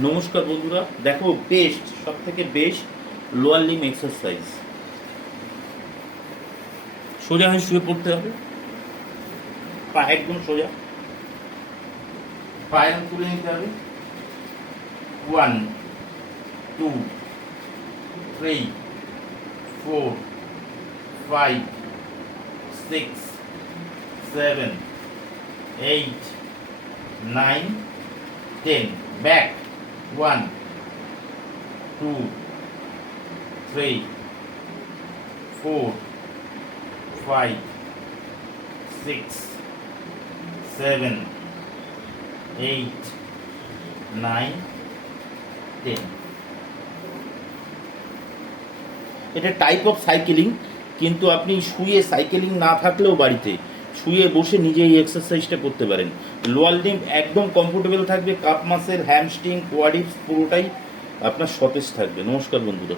নমস্কার বন্ধুরা, দেখো বেস্ট সব থেকে বেস্ট লোয়ার লিম এক্সারসাইজ। সোজা হয়ে শুয়ে পড়তে হবে, পা একদম সোজা, পায়ের তুলে নিতে হবে। 1 2 3 4 5 6 7 8 9 10 back 1 2 3 4 5 6 7 8 9 10। এটা টাইপ অফ সাইকেলিং, কিন্তু আপনি শুয়ে সাইকেলিং না থাকলেও বাড়িতে শুয়ে বসে নিজে এই এক্সারসাইজটা করতে পারেন। লোয়ার লিম্ব একদম কমফোর্টেবল থাকবে, কাপ মাসেল, হ্যামস্ট্রিং, কোয়াড্রিপস পুরোটাই আপনার সতেজ থাকবে। নমস্কার বন্ধুরা।